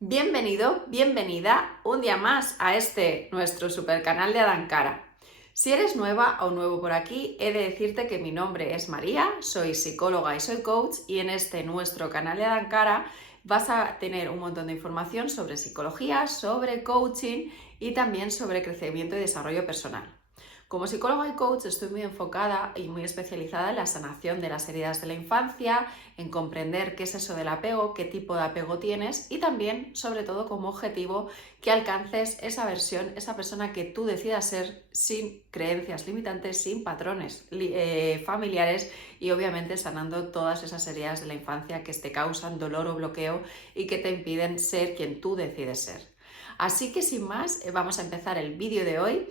Bienvenido, bienvenida un día más a nuestro super canal de Adankara. Si eres nueva o nuevo por aquí, he de decirte que mi nombre es María, soy psicóloga y soy coach y en nuestro canal de Adankara vas a tener un montón de información sobre psicología, sobre coaching y también sobre crecimiento y desarrollo personal. Como psicóloga y coach estoy muy enfocada y muy especializada en la sanación de las heridas de la infancia, en comprender qué es eso del apego, qué tipo de apego tienes y también, sobre todo, como objetivo que alcances esa versión, esa persona que tú decidas ser sin creencias limitantes, sin patrones familiares y obviamente sanando todas esas heridas de la infancia que te causan dolor o bloqueo y que te impiden ser quien tú decides ser. Así que sin más, vamos a empezar el vídeo de hoy.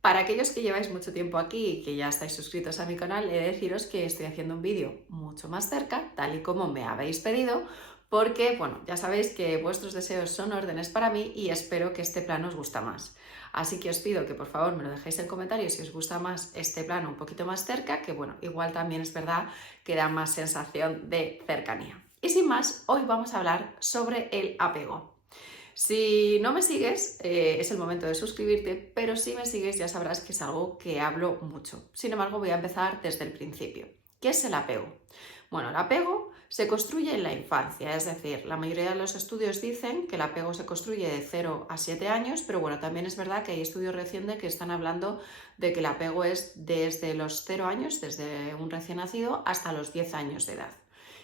Para aquellos que lleváis mucho tiempo aquí y que ya estáis suscritos a mi canal, he de deciros que estoy haciendo un vídeo mucho más cerca, tal y como me habéis pedido, porque, bueno, ya sabéis que vuestros deseos son órdenes para mí y espero que este plano os gusta más. Así que os pido que por favor me lo dejéis en comentarios si os gusta más este plano un poquito más cerca, que bueno, igual también es verdad que da más sensación de cercanía. Y sin más, hoy vamos a hablar sobre el apego. Si no me sigues, es el momento de suscribirte, pero si me sigues ya sabrás que es algo que hablo mucho. Sin embargo, voy a empezar desde el principio. ¿Qué es el apego? Bueno, el apego se construye en la infancia, es decir, la mayoría de los estudios dicen que el apego se construye de 0 a 7 años, pero bueno, también es verdad que hay estudios recientes que están hablando de que el apego es desde los 0 años, desde un recién nacido, hasta los 10 años de edad.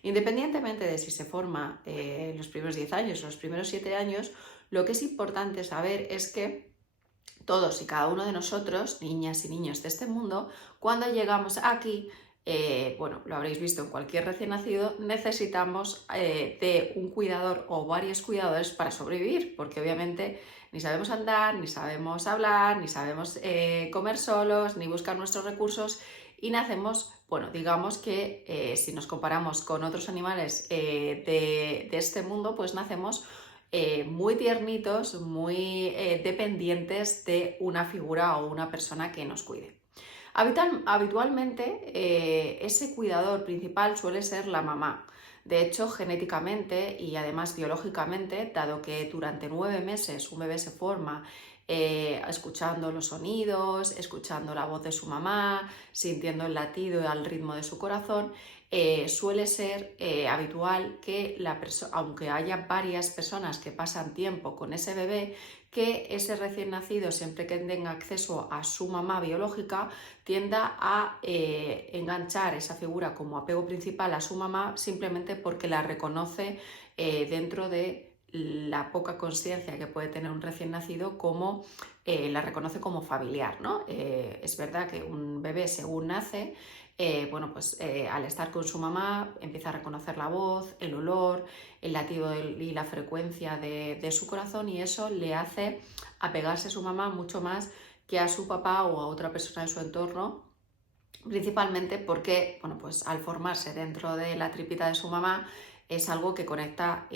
Independientemente de si se forma los primeros 10 años o los primeros 7 años, lo que es importante saber es que todos y cada uno de nosotros, niñas y niños de este mundo, cuando llegamos aquí, bueno, lo habréis visto en cualquier recién nacido, necesitamos de un cuidador o varios cuidadores para sobrevivir, porque obviamente ni sabemos andar, ni sabemos hablar, ni sabemos comer solos, ni buscar nuestros recursos y nacemos, bueno, digamos que si nos comparamos con otros animales de este mundo, pues nacemos muy tiernitos, muy dependientes de una figura o una persona que nos cuide. Habitualmente, ese cuidador principal suele ser la mamá. De hecho, genéticamente y además biológicamente, dado que durante 9 meses un bebé se forma escuchando los sonidos, escuchando la voz de su mamá, sintiendo el latido al ritmo de su corazón, suele ser habitual que aunque haya varias personas que pasan tiempo con ese bebé, que ese recién nacido, siempre que tenga acceso a su mamá biológica, tienda a enganchar esa figura como apego principal a su mamá simplemente porque la reconoce dentro de la poca conciencia que puede tener un recién nacido, como la reconoce como familiar, ¿no? Es verdad que un bebé según nace, bueno, pues al estar con su mamá empieza a reconocer la voz, el olor, el latido y la frecuencia de su corazón, y eso le hace apegarse a su mamá mucho más que a su papá o a otra persona de su entorno, principalmente porque, bueno, pues al formarse dentro de la tripita de su mamá es algo que conecta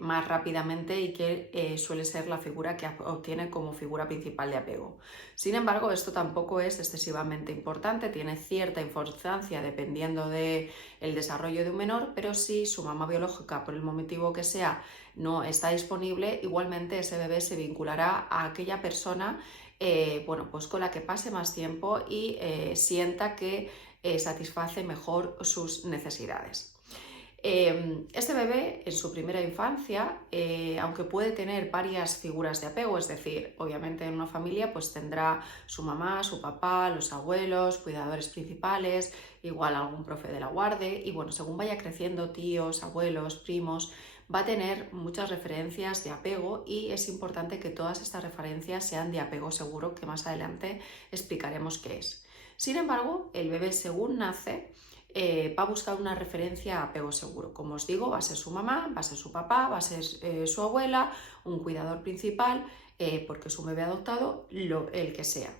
más rápidamente y que suele ser la figura que obtiene como figura principal de apego. Sin embargo, esto tampoco es excesivamente importante, tiene cierta importancia dependiendo del desarrollo de un menor, pero si su mamá biológica, por el motivo que sea, no está disponible, igualmente ese bebé se vinculará a aquella persona bueno, pues con la que pase más tiempo y sienta que satisface mejor sus necesidades. Este bebé en su primera infancia, aunque puede tener varias figuras de apego, es decir, obviamente en una familia pues tendrá su mamá, su papá, los abuelos, cuidadores principales, igual algún profe de la guardia, y bueno, según vaya creciendo, tíos, abuelos, primos, va a tener muchas referencias de apego, y es importante que todas estas referencias sean de apego seguro, que más adelante explicaremos qué es. Sin embargo, el bebé según nace va a buscar una referencia a apego seguro. Como os digo, va a ser su mamá, va a ser su papá, va a ser su abuela, un cuidador principal, porque es un bebé adoptado, el que sea.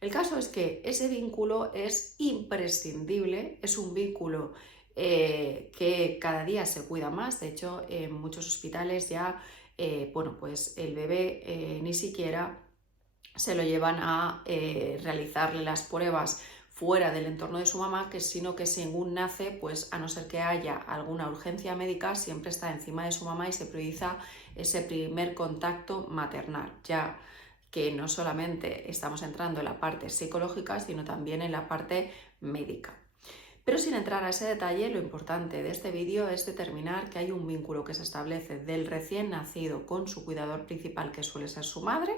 El caso es que ese vínculo es imprescindible, es un vínculo que cada día se cuida más. De hecho, en muchos hospitales ya, bueno, pues el bebé ni siquiera se lo llevan a realizarle las pruebas fuera del entorno de su mamá, sino que según nace, pues a no ser que haya alguna urgencia médica, siempre está encima de su mamá y se prioriza ese primer contacto maternal, ya que no solamente estamos entrando en la parte psicológica, sino también en la parte médica. Pero sin entrar a ese detalle, lo importante de este vídeo es determinar que hay un vínculo que se establece del recién nacido con su cuidador principal, que suele ser su madre,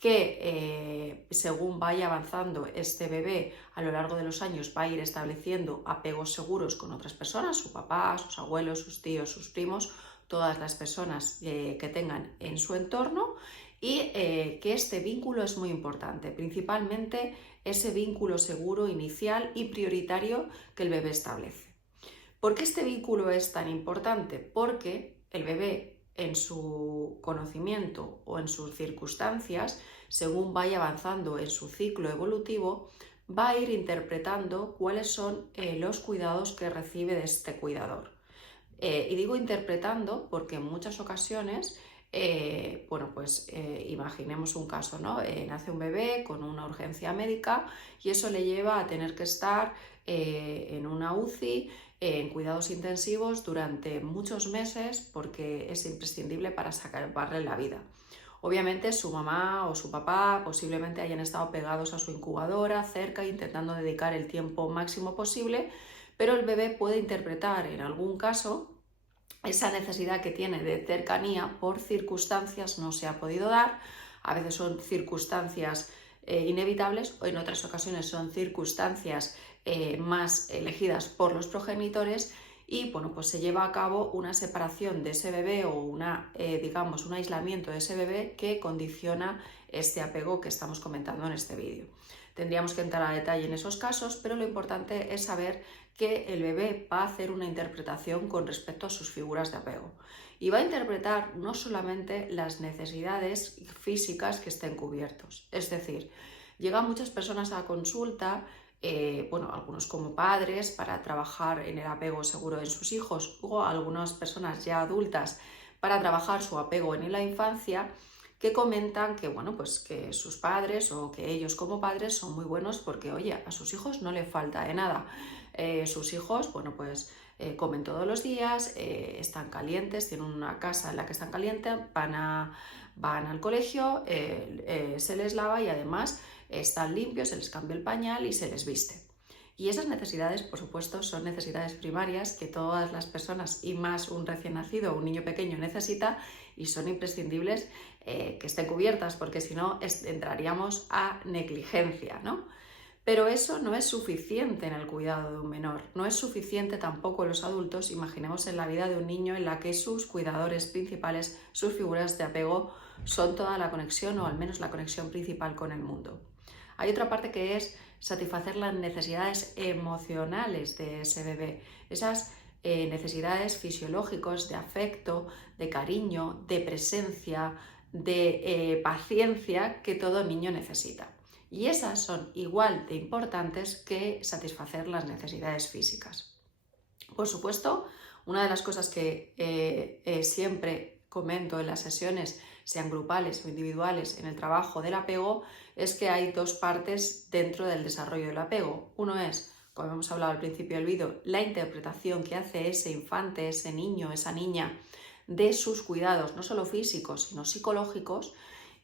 que según vaya avanzando este bebé a lo largo de los años va a ir estableciendo apegos seguros con otras personas, su papá, sus abuelos, sus tíos, sus primos, todas las personas que tengan en su entorno, y que este vínculo es muy importante, principalmente ese vínculo seguro inicial y prioritario que el bebé establece. ¿Por qué este vínculo es tan importante? Porque el bebé, en su conocimiento o en sus circunstancias, según vaya avanzando en su ciclo evolutivo, va a ir interpretando cuáles son los cuidados que recibe de este cuidador. Y digo interpretando porque en muchas ocasiones, imaginemos un caso, ¿no? Nace un bebé con una urgencia médica y eso le lleva a tener que estar en una UCI, en cuidados intensivos durante muchos meses, porque es imprescindible para salvarle la vida. Obviamente su mamá o su papá posiblemente hayan estado pegados a su incubadora, cerca, intentando dedicar el tiempo máximo posible, pero el bebé puede interpretar en algún caso esa necesidad que tiene de cercanía por circunstancias no se ha podido dar. A veces son circunstancias inevitables, o en otras ocasiones son circunstancias más elegidas por los progenitores, y bueno, pues se lleva a cabo una separación de ese bebé o un aislamiento de ese bebé que condiciona este apego que estamos comentando en este vídeo. Tendríamos que entrar a detalle en esos casos, pero lo importante es saber que el bebé va a hacer una interpretación con respecto a sus figuras de apego. Y va a interpretar no solamente las necesidades físicas que estén cubiertos. Es decir, llegan muchas personas a consulta, algunos como padres, para trabajar en el apego seguro en sus hijos, o algunas personas ya adultas para trabajar su apego en la infancia, que comentan que, que sus padres o que ellos como padres son muy buenos porque, oye, a sus hijos no le falta de nada. Sus hijos, comen todos los días, están calientes, tienen una casa en la que están calientes, van al colegio, se les lava y además están limpios, se les cambia el pañal y se les viste. Y esas necesidades, por supuesto, son necesidades primarias que todas las personas, y más un recién nacido o un niño pequeño, necesita, y son imprescindibles que estén cubiertas, porque si no entraríamos a negligencia, ¿no? Pero eso no es suficiente en el cuidado de un menor, no es suficiente tampoco en los adultos. Imaginemos en la vida de un niño en la que sus cuidadores principales, sus figuras de apego, son toda la conexión, o al menos la conexión principal con el mundo. Hay otra parte que es satisfacer las necesidades emocionales de ese bebé, esas necesidades fisiológicas de afecto, de cariño, de presencia, de paciencia que todo niño necesita. Y esas son igual de importantes que satisfacer las necesidades físicas. Por supuesto, una de las cosas que siempre comento en las sesiones, sean grupales o individuales, en el trabajo del apego, es que hay dos partes dentro del desarrollo del apego. Uno es, como hemos hablado al principio del vídeo, la interpretación que hace ese infante, ese niño, esa niña, de sus cuidados, no solo físicos, sino psicológicos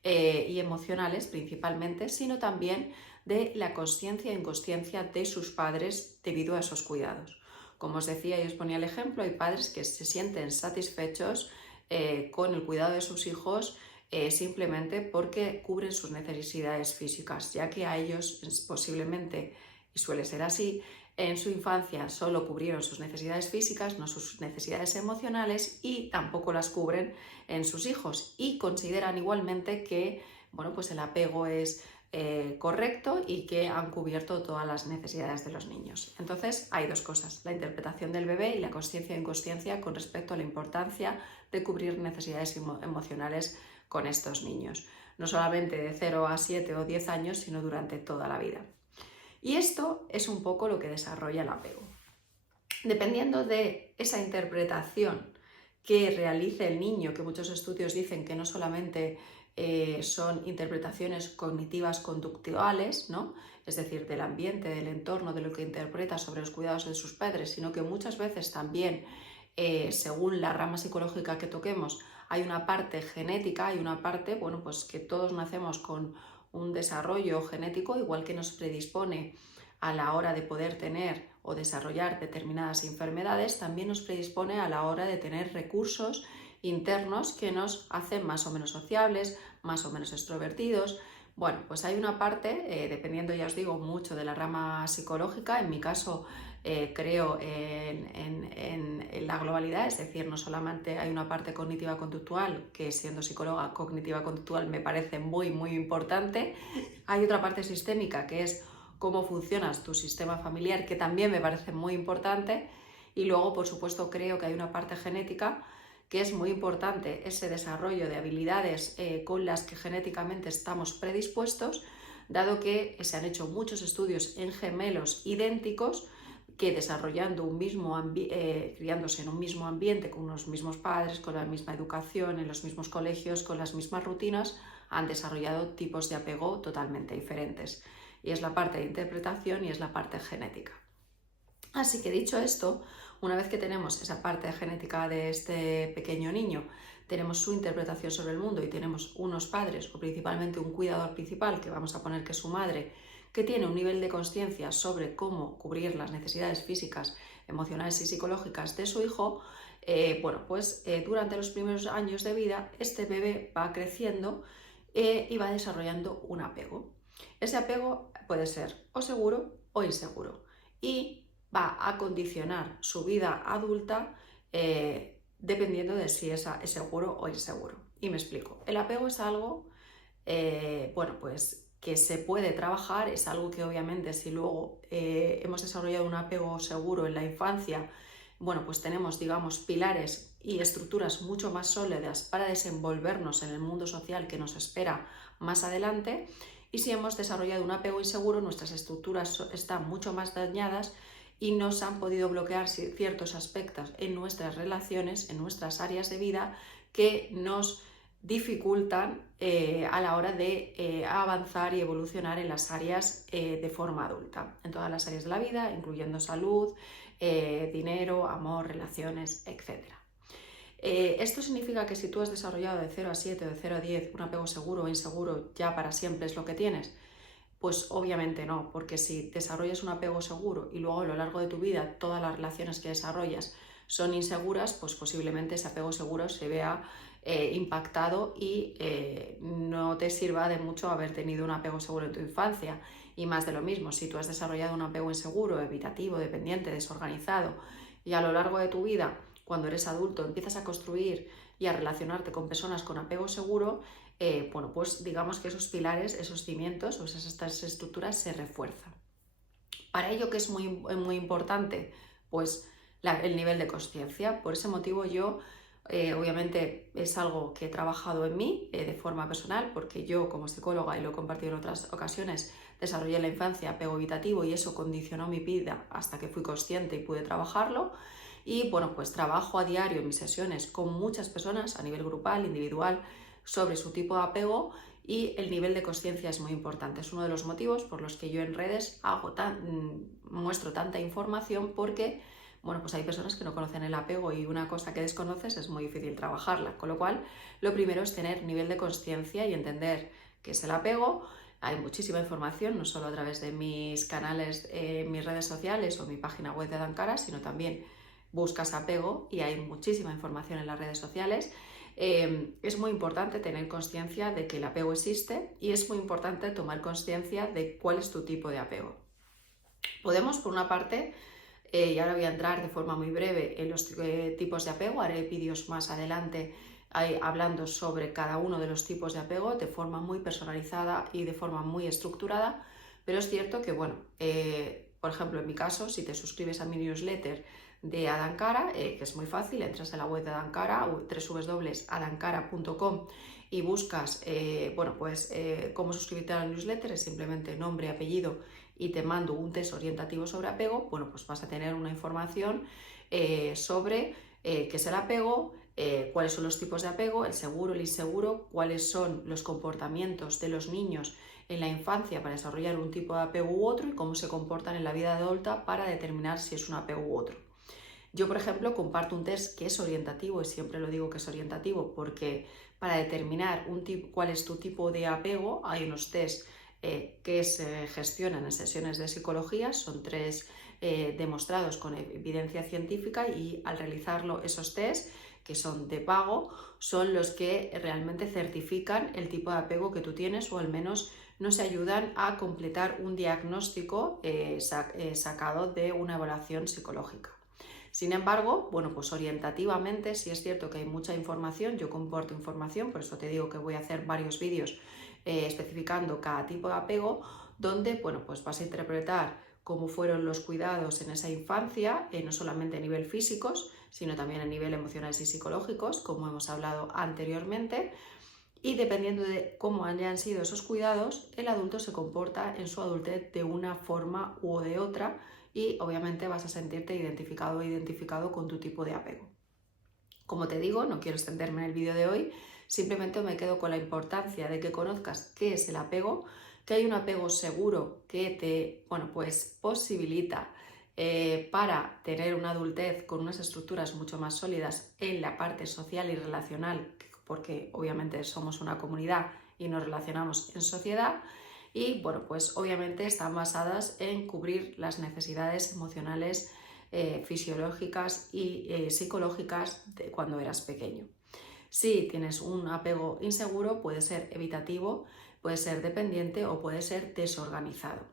y emocionales principalmente, sino también de la consciencia e inconsciencia de sus padres debido a esos cuidados. Como os decía y os ponía el ejemplo, hay padres que se sienten satisfechos con el cuidado de sus hijos simplemente porque cubren sus necesidades físicas, ya que a ellos posiblemente, y suele ser así, en su infancia solo cubrieron sus necesidades físicas, no sus necesidades emocionales, y tampoco las cubren en sus hijos, y consideran igualmente que el apego es correcto y que han cubierto todas las necesidades de los niños. Entonces hay dos cosas, la interpretación del bebé y la consciencia e inconsciencia con respecto a la importancia de cubrir necesidades emocionales con estos niños, no solamente de 0 a 7 o 10 años, sino durante toda la vida. Y esto es un poco lo que desarrolla el apego. Dependiendo de esa interpretación que realice el niño, que muchos estudios dicen que no solamente son interpretaciones cognitivas conductuales, ¿no? Es decir, del ambiente, del entorno, de lo que interpreta sobre los cuidados de sus padres, sino que muchas veces también, según la rama psicológica que toquemos, hay una parte genética, hay una parte, bueno, pues que todos nacemos con un desarrollo genético, igual que nos predispone a la hora de poder tener o desarrollar determinadas enfermedades, también nos predispone a la hora de tener recursos internos que nos hacen más o menos sociables, más o menos extrovertidos. Bueno, pues hay una parte, dependiendo, ya os digo, mucho de la rama psicológica. En mi caso, creo en la globalidad, es decir, no solamente hay una parte cognitiva conductual, que siendo psicóloga cognitiva conductual me parece muy, muy importante. Hay otra parte sistémica, que es cómo funciona tu sistema familiar, que también me parece muy importante. Y luego, por supuesto, creo que hay una parte genética, que es muy importante, ese desarrollo de habilidades con las que genéticamente estamos predispuestos, dado que se han hecho muchos estudios en gemelos idénticos que desarrollando criándose en un mismo ambiente, con los mismos padres, con la misma educación, en los mismos colegios, con las mismas rutinas, han desarrollado tipos de apego totalmente diferentes. Y es la parte de interpretación y es la parte genética. Así que dicho esto, una vez que tenemos esa parte genética de este pequeño niño, tenemos su interpretación sobre el mundo y tenemos unos padres o principalmente un cuidador principal, que vamos a poner que es su madre, que tiene un nivel de conciencia sobre cómo cubrir las necesidades físicas, emocionales y psicológicas de su hijo, durante los primeros años de vida este bebé va creciendo y va desarrollando un apego. Ese apego puede ser o seguro o inseguro y va a condicionar su vida adulta dependiendo de si es seguro o inseguro. Y me explico. El apego es algo, que se puede trabajar, es algo que obviamente si luego hemos desarrollado un apego seguro en la infancia, pues tenemos, digamos, pilares y estructuras mucho más sólidas para desenvolvernos en el mundo social que nos espera más adelante. Y si hemos desarrollado un apego inseguro, nuestras estructuras están mucho más dañadas y nos han podido bloquear ciertos aspectos en nuestras relaciones, en nuestras áreas de vida, que nos dificultan a la hora de avanzar y evolucionar en las áreas de forma adulta, en todas las áreas de la vida, incluyendo salud, dinero, amor, relaciones, etc. Esto significa que si tú has desarrollado de 0 a 7 o de 0 a 10 un apego seguro o inseguro, ya para siempre es lo que tienes. Pues obviamente no, porque si desarrollas un apego seguro y luego a lo largo de tu vida todas las relaciones que desarrollas son inseguras, pues posiblemente ese apego seguro se vea impactado y no te sirva de mucho haber tenido un apego seguro en tu infancia. Y más de lo mismo, si tú has desarrollado un apego inseguro, evitativo, dependiente, desorganizado, y a lo largo de tu vida, cuando eres adulto, empiezas a construir y a relacionarte con personas con apego seguro, pues digamos que esos pilares, esos cimientos o estas estructuras se refuerzan. Para ello, que es muy, muy importante, pues el nivel de conciencia. Por ese motivo yo, obviamente es algo que he trabajado en mí de forma personal, porque yo como psicóloga, y lo he compartido en otras ocasiones, desarrollé en la infancia apego evitativo y eso condicionó mi vida hasta que fui consciente y pude trabajarlo. Y pues trabajo a diario en mis sesiones con muchas personas a nivel grupal, individual, sobre su tipo de apego, y el nivel de conciencia es muy importante. Es uno de los motivos por los que yo en redes muestro tanta información, porque pues hay personas que no conocen el apego y una cosa que desconoces es muy difícil trabajarla. Con lo cual, lo primero es tener nivel de conciencia y entender qué es el apego. Hay muchísima información, no solo a través de mis canales, mis redes sociales o mi página web de Adankara, sino también buscas apego y hay muchísima información en las redes sociales. Es muy importante tener conciencia de que el apego existe y es muy importante tomar conciencia de cuál es tu tipo de apego. Podemos, por una parte, y ahora voy a entrar de forma muy breve en los tipos de apego, haré vídeos más adelante hablando sobre cada uno de los tipos de apego de forma muy personalizada y de forma muy estructurada, pero es cierto que, por ejemplo, en mi caso, si te suscribes a mi newsletter de Adankara, que es muy fácil, entras en la web de Adankara, www.adankara.com, y buscas cómo suscribirte a la newsletter, es simplemente nombre, apellido, y te mando un test orientativo sobre apego. Pues vas a tener una información sobre qué es el apego, cuáles son los tipos de apego, el seguro, el inseguro, cuáles son los comportamientos de los niños en la infancia para desarrollar un tipo de apego u otro y cómo se comportan en la vida adulta para determinar si es un apego u otro. Yo, por ejemplo, comparto un test que es orientativo, y siempre lo digo que es orientativo, porque para determinar cuál es tu tipo de apego hay unos test que se gestionan en sesiones de psicología, son 3 demostrados con evidencia científica, y al realizarlo esos test, que son de pago, son los que realmente certifican el tipo de apego que tú tienes, o al menos nos ayudan a completar un diagnóstico sacado de una evaluación psicológica. Sin embargo, bueno, pues orientativamente sí es cierto que hay mucha información, yo comparto información, por eso te digo que voy a hacer varios vídeos especificando cada tipo de apego, donde, bueno, pues vas a interpretar cómo fueron los cuidados en esa infancia, no solamente a nivel físicos, sino también a nivel emocionales y psicológicos, como hemos hablado anteriormente, y dependiendo de cómo hayan sido esos cuidados, el adulto se comporta en su adultez de una forma u de otra, y obviamente vas a sentirte identificado o identificado con tu tipo de apego. Como te digo, no quiero extenderme en el vídeo de hoy, simplemente me quedo con la importancia de que conozcas qué es el apego, que hay un apego seguro que te, bueno, pues posibilita para tener una adultez con unas estructuras mucho más sólidas en la parte social y relacional, porque obviamente somos una comunidad y nos relacionamos en sociedad, y bueno, pues obviamente están basadas en cubrir las necesidades emocionales, fisiológicas y psicológicas de cuando eras pequeño. Si tienes un apego inseguro, puede ser evitativo, puede ser dependiente o puede ser desorganizado.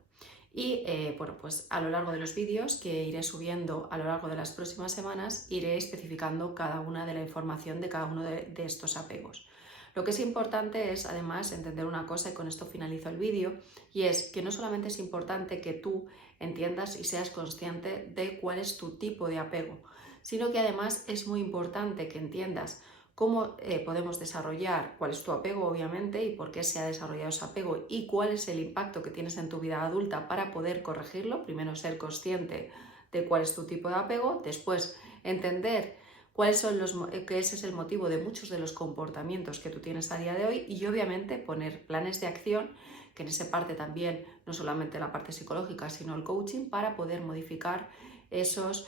Y bueno, pues a lo largo de los vídeos que iré subiendo a lo largo de las próximas semanas, iré especificando cada una de la información de cada uno de estos apegos. Lo que es importante es, además, entender una cosa, y con esto finalizo el vídeo, y es que no solamente es importante que tú entiendas y seas consciente de cuál es tu tipo de apego, sino que además es muy importante que entiendas cómo podemos desarrollar, cuál es tu apego obviamente y por qué se ha desarrollado ese apego, y cuál es el impacto que tienes en tu vida adulta para poder corregirlo. Primero, ser consciente de cuál es tu tipo de apego, después entender cuáles son que ese es el motivo de muchos de los comportamientos que tú tienes a día de hoy, y obviamente poner planes de acción, que en esa parte también, no solamente la parte psicológica, sino el coaching, para poder modificar esos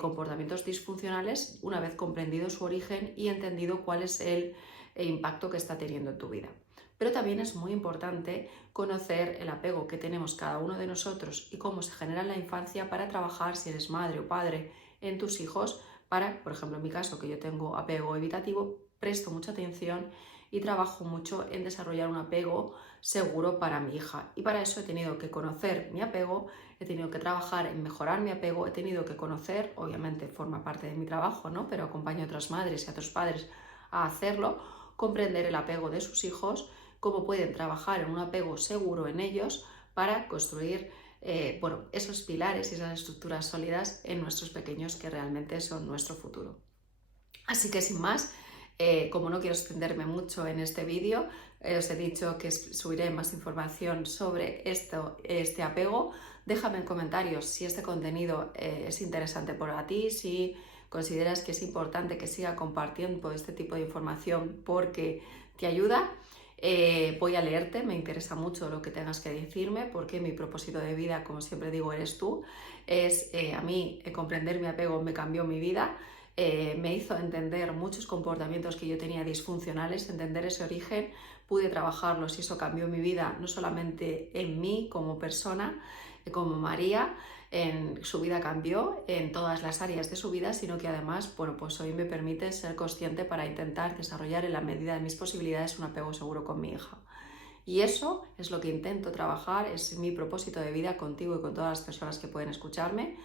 comportamientos disfuncionales una vez comprendido su origen y entendido cuál es el impacto que está teniendo en tu vida. Pero también es muy importante conocer el apego que tenemos cada uno de nosotros y cómo se genera en la infancia, para trabajar, si eres madre o padre, en tus hijos, para, por ejemplo, en mi caso, que yo tengo apego evitativo, presto mucha atención y trabajo mucho en desarrollar un apego seguro para mi hija. Y para eso he tenido que conocer mi apego, he tenido que trabajar en mejorar mi apego, he tenido que conocer, obviamente forma parte de mi trabajo, ¿no?, pero acompaño a otras madres y a otros padres a hacerlo, comprender el apego de sus hijos, cómo pueden trabajar en un apego seguro en ellos para construir bueno, esos pilares y esas estructuras sólidas en nuestros pequeños, que realmente son nuestro futuro. Así que sin más, como no quiero extenderme mucho en este vídeo, os he dicho que subiré más información sobre este apego. Déjame en comentarios si este contenido es interesante para ti, si consideras que es importante que siga compartiendo este tipo de información porque te ayuda. Voy a leerte, me interesa mucho lo que tengas que decirme, porque mi propósito de vida, como siempre digo, eres tú. Es a mí comprender mi apego me cambió mi vida, me hizo entender muchos comportamientos que yo tenía disfuncionales, entender ese origen, pude trabajarlos y eso cambió mi vida, no solamente en mí como persona, como María, en su vida cambió en todas las áreas de su vida, sino que además, bueno, pues hoy me permite ser consciente para intentar desarrollar en la medida de mis posibilidades un apego seguro con mi hija. Y eso es lo que intento trabajar, es mi propósito de vida contigo y con todas las personas que pueden escucharme.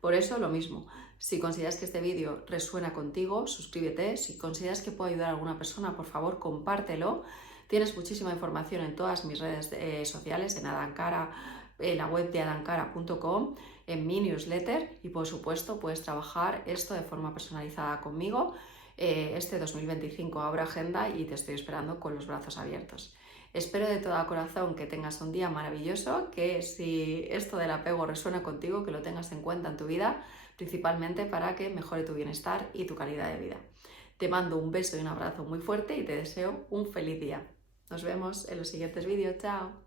Por eso, lo mismo, si consideras que este vídeo resuena contigo, suscríbete. Si consideras que puedo ayudar a alguna persona, por favor, compártelo. Tienes muchísima información en todas mis redes sociales, en Adankara, en la web de adankara.com, en mi newsletter, y por supuesto puedes trabajar esto de forma personalizada conmigo. Este 2025 abro agenda y te estoy esperando con los brazos abiertos. Espero de todo corazón que tengas un día maravilloso, que si esto del apego resuena contigo, que lo tengas en cuenta en tu vida, principalmente para que mejore tu bienestar y tu calidad de vida. Te mando un beso y un abrazo muy fuerte y te deseo un feliz día. Nos vemos en los siguientes vídeos. Chao.